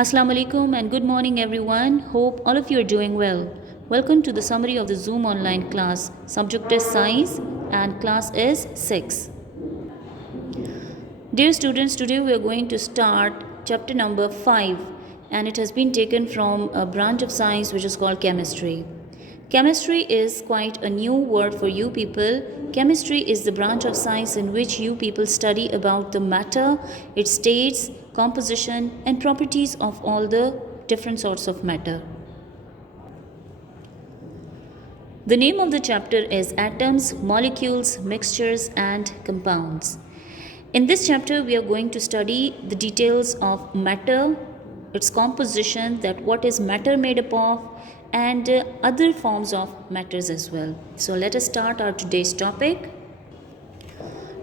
Assalamu alaikum and good morning everyone. Hope all of you are doing well. Welcome to the summary of the Zoom online class. Subject is science and class is 6. Dear students, today we are going to start chapter number 5 and it has been taken from a branch of science which is called chemistry. Chemistry is quite a new word for you people. Chemistry is the branch of science in which you people study about the matter, its states, composition and properties of all the different sorts of matter. The name of the chapter is Atoms, Molecules, Mixtures and Compounds. In this chapter, we are going to study the details of matter, its composition, that what is matter made up of, and other forms of matters as well. So let us start our today's topic.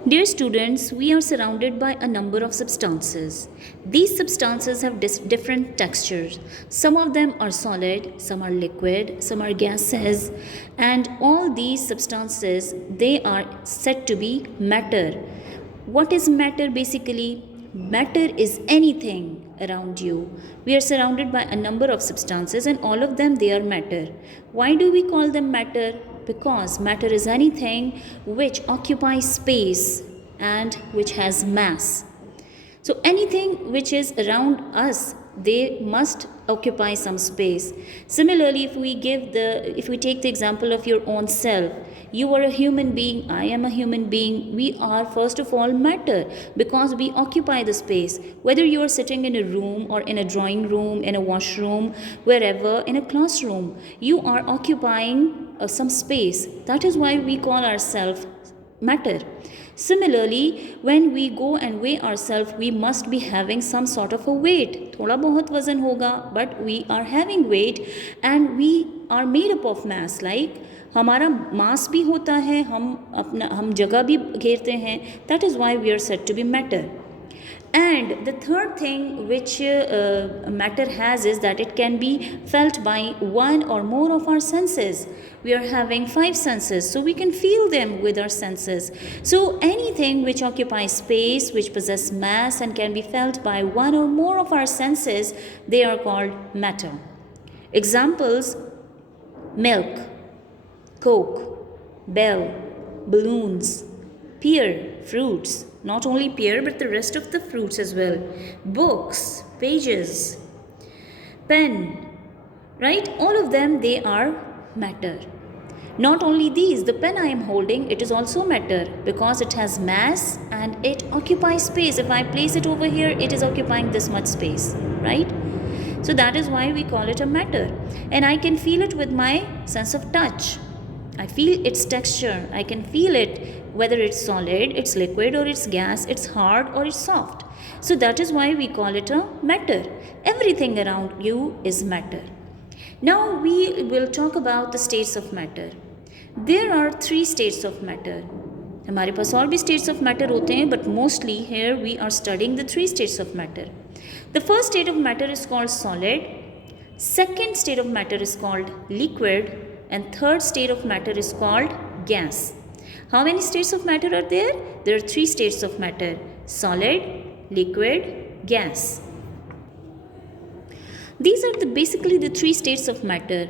Dear students, we are surrounded by a number of substances. These substances have different textures. Some of them are solid, some are liquid, some are gases, and all these substances, they are said to be matter. What is matter basically? Matter is anything around you. We are surrounded by a number of substances and all of them they are matter. Why do we call them matter? Because matter is anything which occupies space and which has mass. So anything which is around us, they must occupy some space. Similarly, if we take the example of your own self, you are a human being, I am a human being, we are first of all matter because we occupy the space. Whether you are sitting in a room or in a drawing room, in a washroom, wherever, in a classroom, you are occupying some space. That is why we call ourselves matter. Similarly, when we go and weigh ourselves, we must be having some sort of a weight. थोड़ा बहुत वजन होगा, but we are having weight and we are made up of mass. Like हमारा मास भी होता है, हम जगह भी घेरते हैं. That is why we are said to be matter. And the third thing which matter has is that it can be felt by one or more of our senses. We are having 5 senses, so we can feel them with our senses. So anything which occupies space, which possesses mass and can be felt by one or more of our senses, they are called matter. Examples: milk, coke, bell, balloons, pear, fruits, not only pear but the rest of the fruits as well, books, pages, pen, right? All of them, they are matter. Not only these, the pen I am holding, it is also matter because it has mass and it occupies space. If I place it over here, it is occupying this much space, right? So that is why we call it a matter. And I can feel it with my sense of touch. I feel its texture. I can feel it, whether it's solid, it's liquid or it's gas, it's hard or it's soft. So that is why we call it a matter. Everything around you is matter. Now we will talk about the states of matter. There are 3 states of matter. हमारे पास और भी states of matter होते हैं, but mostly here we are studying the 3 states of matter. The first state of matter is called solid. Second state of matter is called liquid. And third state of matter is called gas. How many states of matter are there? There are 3 states of matter: solid, liquid, gas. These are basically the 3 states of matter.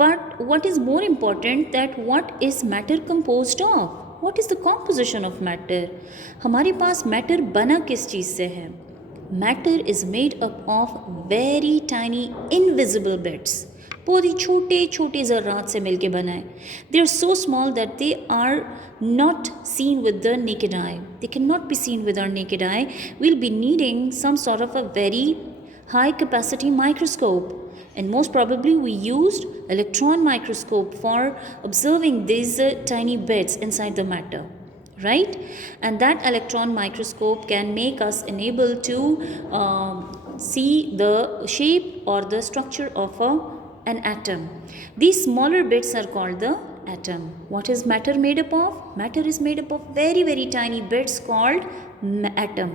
But what is more important, that what is matter composed of? What is the composition of matter? हमारे पास matter बना किस चीज़ से है? Matter is made up of very tiny invisible bits. बहुत ही छोटे छोटे ज़र्रात से मिलके बना है. They are so small that they are not seen with the naked eye. They cannot be seen with our naked eye. We'll be needing some sort of a very high capacity microscope. And most probably we used electron microscope for observing these tiny bits inside the matter. Right? And that electron microscope can make us enable to see the shape or the structure of an atom. These smaller bits are called the atom. What is matter made up of? Matter is made up of very, very tiny bits called atom.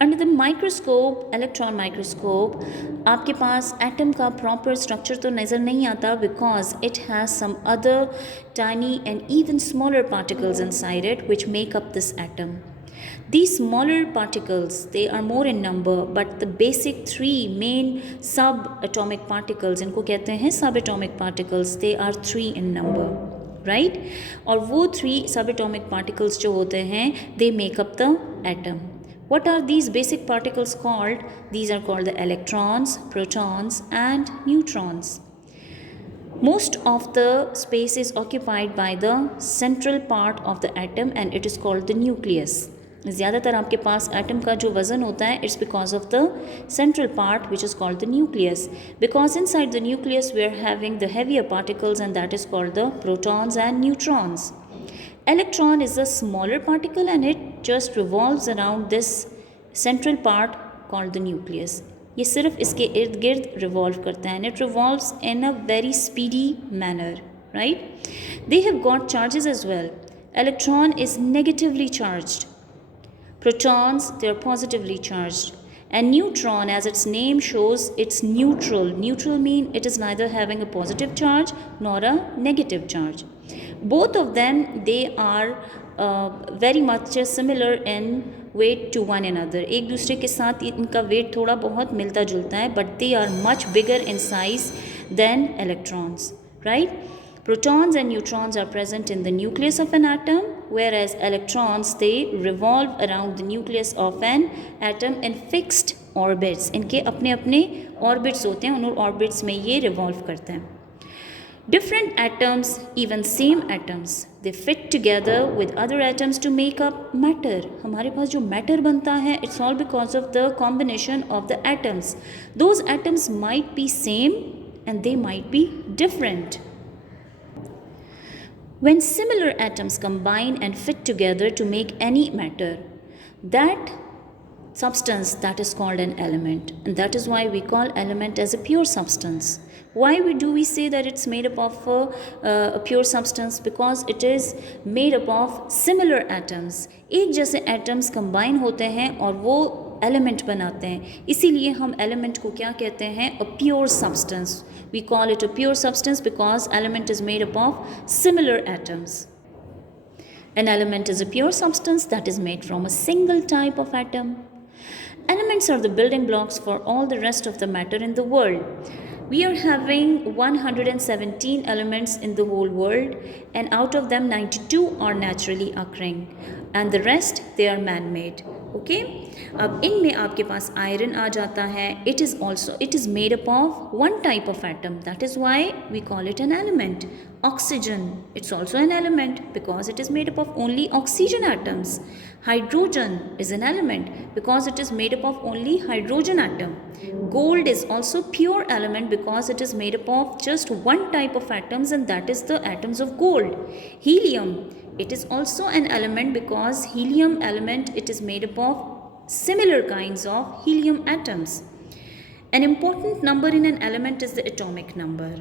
Under the microscope, electron microscope, आपके पास atom का proper structure तो नज़र नहीं आता because it has some other tiny and even smaller particles inside it which make up this atom. These smaller particles, they are more in number, but the basic three main subatomic particles, इनको कहते हैं subatomic particles, they are three in number, right? और वो three subatomic particles जो होते हैं, they make up the atom. What are these basic particles called? These are called the electrons, protons, and neutrons. Most of the space is occupied by the central part of the atom and it is called the nucleus. ज़्यादातर आपके पास atom का जो वज़न होता है it's because of the central part which is called the nucleus. Because inside the nucleus we are having the heavier particles and that is called the protons and neutrons. Electron is a smaller particle and it just revolves around this central part called the nucleus. ये सिर्फ इसके इर्द गिर्द revolve करता है and it revolves in a very speedy manner, right? They have got charges as well. Electron is negatively charged. Protons, they are positively charged. And neutron, as its name shows, it's neutral. Neutral mean it is neither having a positive charge nor a negative charge. Both of them, they are very much similar in weight to one another. एक दूसरे के साथ इनका weight थोड़ा बहुत मिलता जुलता है, but they are much bigger in size than electrons, right? Protons and neutrons are present in the nucleus of an atom, whereas electrons, they revolve around the nucleus of an atom in fixed orbits. इनके अपने अपने orbits होते हैं, उन orbits में ये revolve करते हैं. Different atoms, even same atoms, they fit together with other atoms to make up matter. हमारे पास जो matter बनता है, it's all because of the combination of the atoms. Those atoms might be same and they might be different. When similar atoms combine and fit together to make any matter, that substance, that is called an element, and that is why we call element as a pure substance. Why do we say that it's made up of a pure substance? Because it is made up of similar atoms. एक जैसे atoms combine होते हैं और वो element बनाते हैं, इसीलिए हम element को क्या कहते हैं? A pure substance. We call it a pure substance because element is made up of similar atoms. An element is a pure substance that is made from a single type of atom. Elements are the building blocks for all the rest of the matter in the world. We are having 117 elements in the whole world, and out of them 92 are naturally occurring and the rest, they are man-made. Okay? अब इनमें आपके पास iron आ जाता है. It is made up of one type of atom. That is why we call it an element. Oxygen, it's also an element because it is made up of only oxygen atoms. Hydrogen is an element because it is made up of only hydrogen atom. Gold is also pure element because it is made up of just one type of atoms and that is the atoms of gold. Helium, it is also an element because helium element, it is made up of similar kinds of helium atoms. An important number in an element is the atomic number.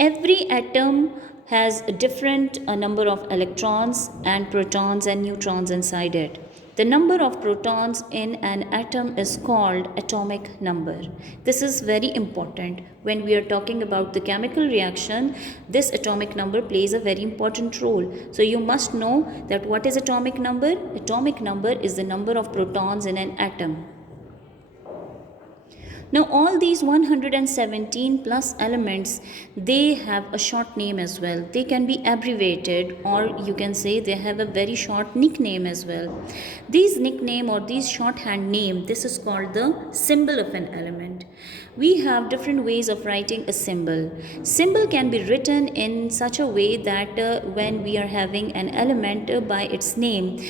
Every atom has a different number of electrons and protons and neutrons inside it. The number of protons in an atom is called atomic number. This is very important. When we are talking about the chemical reaction, this atomic number plays a very important role. So you must know that what is atomic number? Atomic number is the number of protons in an atom. Now all these 117 plus elements, they have a short name as well. They can be abbreviated or you can say they have a very short nickname as well. These nickname or these shorthand name, this is called the symbol of an element. We have different ways of writing a symbol. Symbol can be written in such a way that when we are having an element by its name,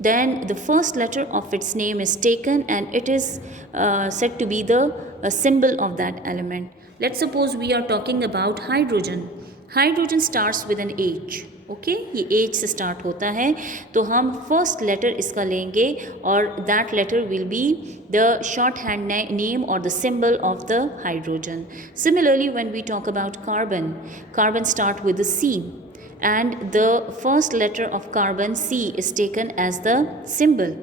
then the first letter of its name is taken and it is said to be the symbol of that element. Let's suppose we are talking about hydrogen. Hydrogen starts with an H. Okay, ये H से start होता है, तो हम first letter इसका लेंगे और that letter will be the shorthand name or the symbol of the hydrogen. Similarly, when we talk about carbon, carbon start with a C. and the first letter of carbon C is taken as the symbol.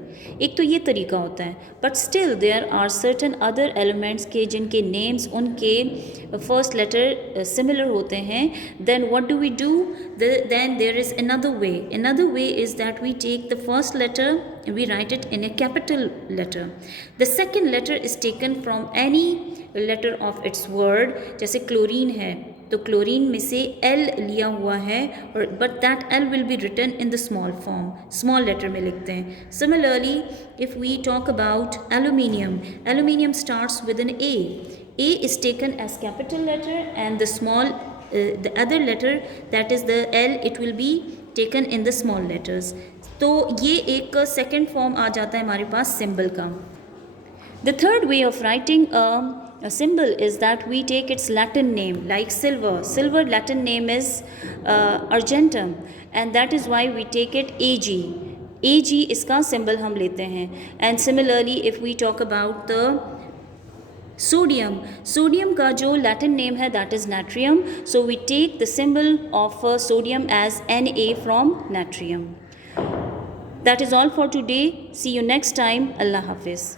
एक तो ये तरीका होता है, but still there are certain other elements के जिनके names उनके first letter similar होते हैं. Then what do we do? Then there is another way. Another way is that we take the first letter and we write it in a capital letter. The second letter is taken from any letter of its word. जैसे chlorine है तो chlorine में से L लिया हुआ है और but that L will be written in the small form, small letter में लिखते हैं. Similarly, if we talk about aluminium, aluminium starts with an A. A is taken as capital letter and the other letter, that is the L, it will be taken in the small letters. तो ये एक second form आ जाता है हमारे पास symbol का. The third way of writing a symbol is that we take its Latin name, like silver. Silver Latin name is argentum, and that is why we take it Ag. Ag इसका symbol हम लेते हैं. And similarly, if we talk about the sodium, sodium का जो Latin name है that is natrium. So we take the symbol of sodium as Na from natrium. That is all for today. See you next time. Allah Hafiz.